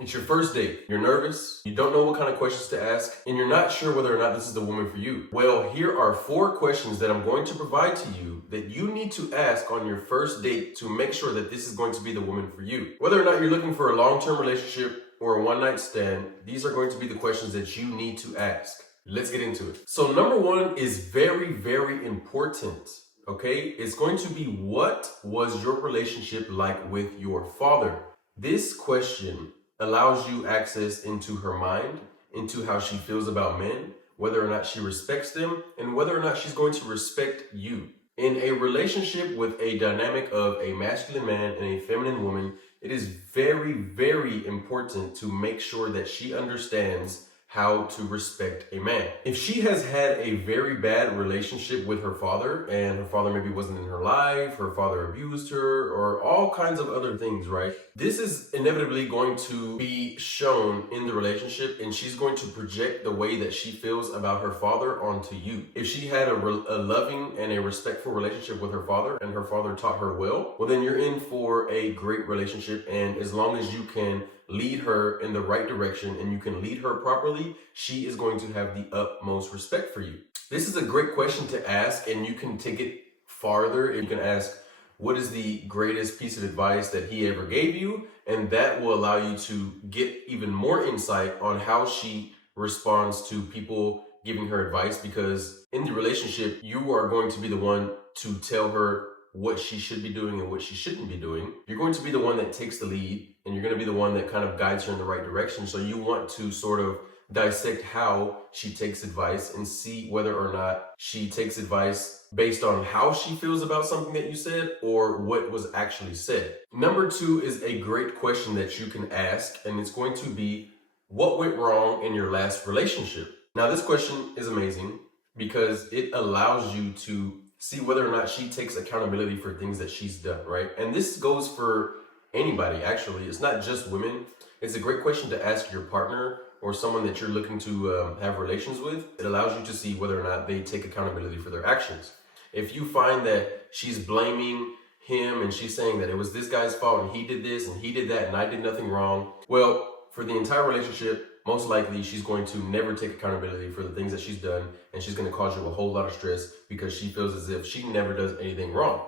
It's your first date. You're nervous. You don't know what kind of questions to ask, and you're not sure whether or not this is the woman for you. Well, here are 4 questions that I'm going to provide to you that you need to ask on your first date to make sure that this is going to be the woman for you. Whether or not you're looking for a long-term relationship or a one-night stand, these are going to be the questions that you need to ask. Let's get into it. So number 1 is very, very important. Okay? It's going to be, what was your relationship like with your father? This question allows you access into her mind, into how she feels about men, whether or not she respects them, and whether or not she's going to respect you. In a relationship with a dynamic of a masculine man and a feminine woman, it is very, very important to make sure that she understands how to respect a man. If she has had a very bad relationship with her father, and her father maybe wasn't in her life, her father abused her, or all kinds of other things, right? This is inevitably going to be shown in the relationship, and she's going to project the way that she feels about her father onto you. If she had a loving and a respectful relationship with her father, and her father taught her well, then you're in for a great relationship. And as long as you can lead her in the right direction and you can lead her properly, she is going to have the utmost respect for you. This is a great question to ask, and you can take it farther. You can ask, what is the greatest piece of advice that he ever gave you? And that will allow you to get even more insight on how she responds to people giving her advice, because in the relationship, you are going to be the one to tell her what she should be doing and what she shouldn't be doing. You're going to be the one that takes the lead, and you're going to be the one that kind of guides her in the right direction. So you want to sort of dissect how she takes advice and see whether or not she takes advice based on how she feels about something that you said or what was actually said. Number 2 is a great question that you can ask, and it's going to be, what went wrong in your last relationship? Now, this question is amazing because it allows you to see whether or not she takes accountability for things that she's done, right? And this goes for anybody, actually. It's not just women. It's a great question to ask your partner or someone that you're looking to have relations with. It allows you to see whether or not they take accountability for their actions. If you find that she's blaming him and she's saying that it was this guy's fault and he did this and he did that and I did nothing wrong, well, for the entire relationship, most likely she's going to never take accountability for the things that she's done, and she's going to cause you a whole lot of stress because she feels as if she never does anything wrong.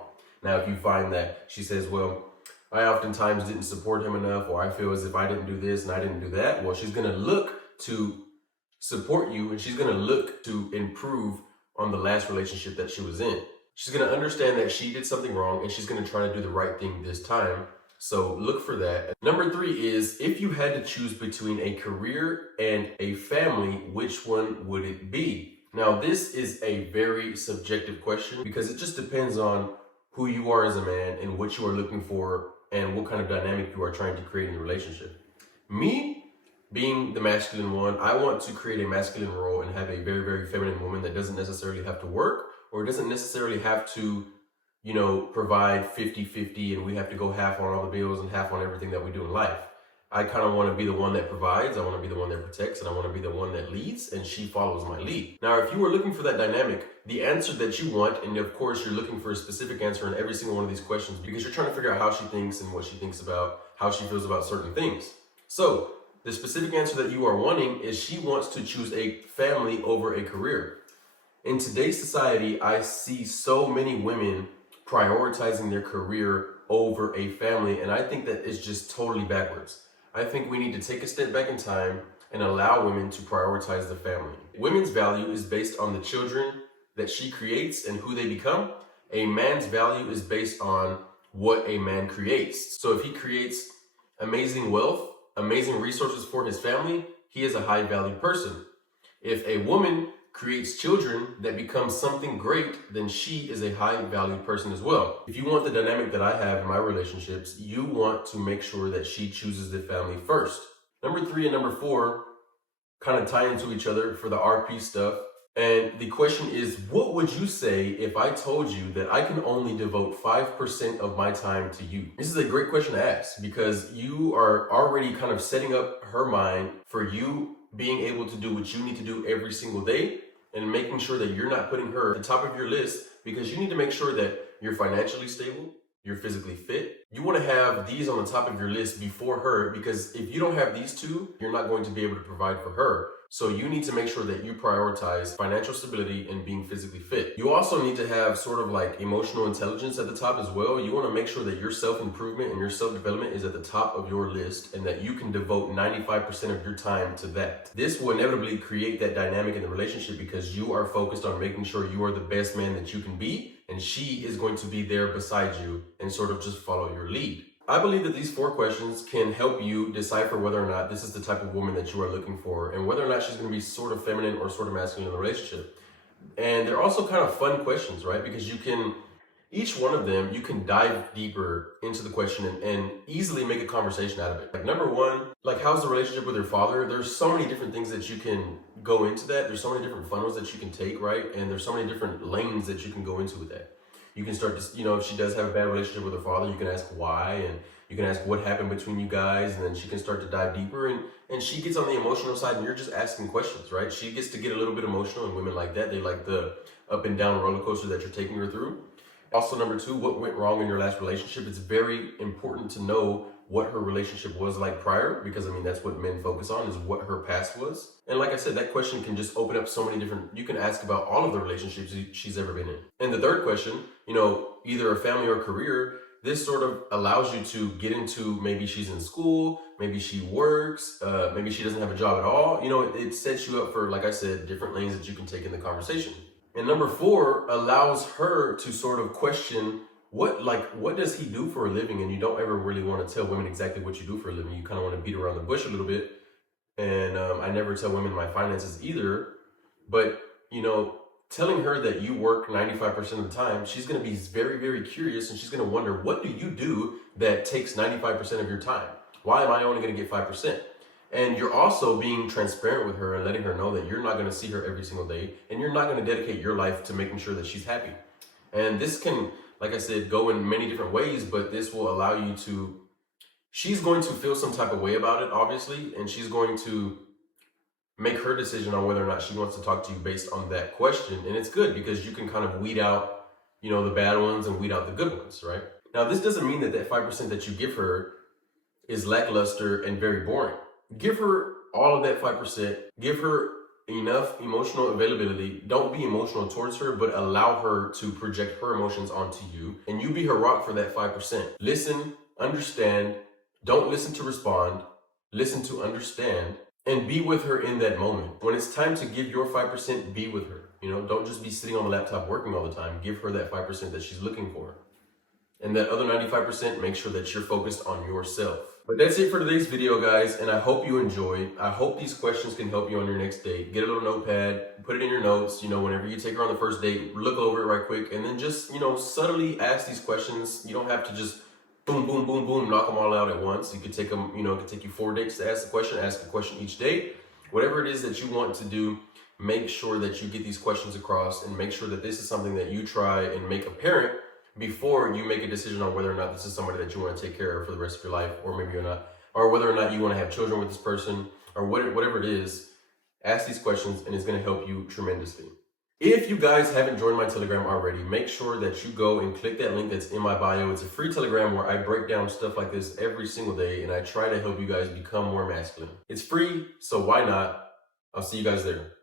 Now, if you find that she says, well, I oftentimes didn't support him enough, or I feel as if I didn't do this and I didn't do that, well, she's going to look to support you, and she's going to look to improve on the last relationship that she was in. She's going to understand that she did something wrong, and she's going to try to do the right thing this time. So look for that. Number 3 is, if you had to choose between a career and a family, which one would it be? Now, this is a very subjective question because it just depends on who you are as a man and what you are looking for and what kind of dynamic you are trying to create in the relationship. Me, being the masculine one, I want to create a masculine role and have a very, very feminine woman that doesn't necessarily have to work or doesn't necessarily have to provide 50-50 and we have to go half on all the bills and half on everything that we do in life. I kind of want to be the one that provides, I want to be the one that protects, and I want to be the one that leads, and she follows my lead. Now, if you were looking for that dynamic, the answer that you want, and of course you're looking for a specific answer in every single one of these questions because you're trying to figure out how she thinks and what she thinks about, how she feels about certain things. So, the specific answer that you are wanting is she wants to choose a family over a career. In today's society, I see so many women prioritizing their career over a family, and I think that is just totally backwards. I think we need to take a step back in time and allow women to prioritize the family. Women's value is based on the children that she creates and who they become. A man's value is based on what a man creates. So if he creates amazing wealth, amazing resources for his family, he is a high valued person. If a woman creates children that become something great, then she is a high valued person as well. If you want the dynamic that I have in my relationships, you want to make sure that she chooses the family first. Number 3 and number 4 kind of tie into each other for the RP stuff. And the question is, what would you say if I told you that I can only devote 5% of my time to you? This is a great question to ask because you are already kind of setting up her mind for you being able to do what you need to do every single day and making sure that you're not putting her at the top of your list, because you need to make sure that you're financially stable, you're physically fit. You want to have these on the top of your list before her, because if you don't have these two, you're not going to be able to provide for her. So you need to make sure that you prioritize financial stability and being physically fit. You also need to have sort of like emotional intelligence at the top as well. You want to make sure that your self-improvement and your self-development is at the top of your list, and that you can devote 95% of your time to that. This will inevitably create that dynamic in the relationship, because you are focused on making sure you are the best man that you can be, and she is going to be there beside you and sort of just follow your lead. I believe that these 4 questions can help you decipher whether or not this is the type of woman that you are looking for, and whether or not she's going to be sort of feminine or sort of masculine in the relationship. And they're also kind of fun questions, right? Because you can, each one of them, you can dive deeper into the question and easily make a conversation out of it. Like number 1, like how's the relationship with your father? There's so many different things that you can go into that. There's so many different funnels that you can take, right? And there's so many different lanes that you can go into with that. You can start to, if she does have a bad relationship with her father, you can ask why, and you can ask what happened between you guys, and then she can start to dive deeper, and she gets on the emotional side, and you're just asking questions, right? She gets to get a little bit emotional, and women like that. They like the up and down roller coaster that you're taking her through. Also, number 2, what went wrong in your last relationship? It's very important to know what her relationship was like prior, because I mean, that's what men focus on, is what her past was. And like I said, that question can just open up so many different, you can ask about all of the relationships she's ever been in. And the third question, either a family or career, this sort of allows you to get into, maybe she's in school, maybe she works, maybe she doesn't have a job at all. It sets you up for, like I said, different lanes that you can take in the conversation. And number 4 allows her to sort of question, what does he do for a living? And you don't ever really want to tell women exactly what you do for a living. You kind of want to beat around the bush a little bit. And I never tell women my finances either. But, telling her that you work 95% of the time, she's going to be very, very curious. And she's going to wonder, what do you do that takes 95% of your time? Why am I only going to get 5%? And you're also being transparent with her and letting her know that you're not going to see her every single day. And you're not going to dedicate your life to making sure that she's happy. And this can, like I said, go in many different ways, but this will allow you to, she's going to feel some type of way about it, obviously, and she's going to make her decision on whether or not she wants to talk to you based on that question. And it's good, because you can kind of weed out, the bad ones and weed out the good ones, right? Now, this doesn't mean that 5% that you give her is lackluster and very boring. Give her all of that 5%, give her enough emotional availability. Don't be emotional towards her, but allow her to project her emotions onto you, and you be her rock for that 5%. Listen, understand, don't listen to respond, listen to understand, and be with her in that moment. When it's time to give your 5%, be with her. Don't just be sitting on the laptop working all the time. Give her that 5% that she's looking for. And that other 95%, make sure that you're focused on yourself. But that's it for today's video, guys, and I hope you enjoyed. I hope these questions can help you on your next date. Get a little notepad, put it in your notes, whenever you take her on the first date, look over it right quick, and then just, subtly ask these questions. You don't have to just boom, boom, boom, boom, knock them all out at once. You could take them, it could take you 4 dates to ask the question each date. Whatever it is that you want to do, make sure that you get these questions across, and make sure that this is something that you try and make apparent before you make a decision on whether or not this is somebody that you want to take care of for the rest of your life, or maybe you're not, or whether or not you want to have children with this person, or whatever it is. Ask these questions, and it's going to help you tremendously. If you guys haven't joined my Telegram already, make sure that you go and click that link that's in my bio. It's a free Telegram where I break down stuff like this every single day, and I try to help you guys become more masculine. It's free, so why not? I'll see you guys there.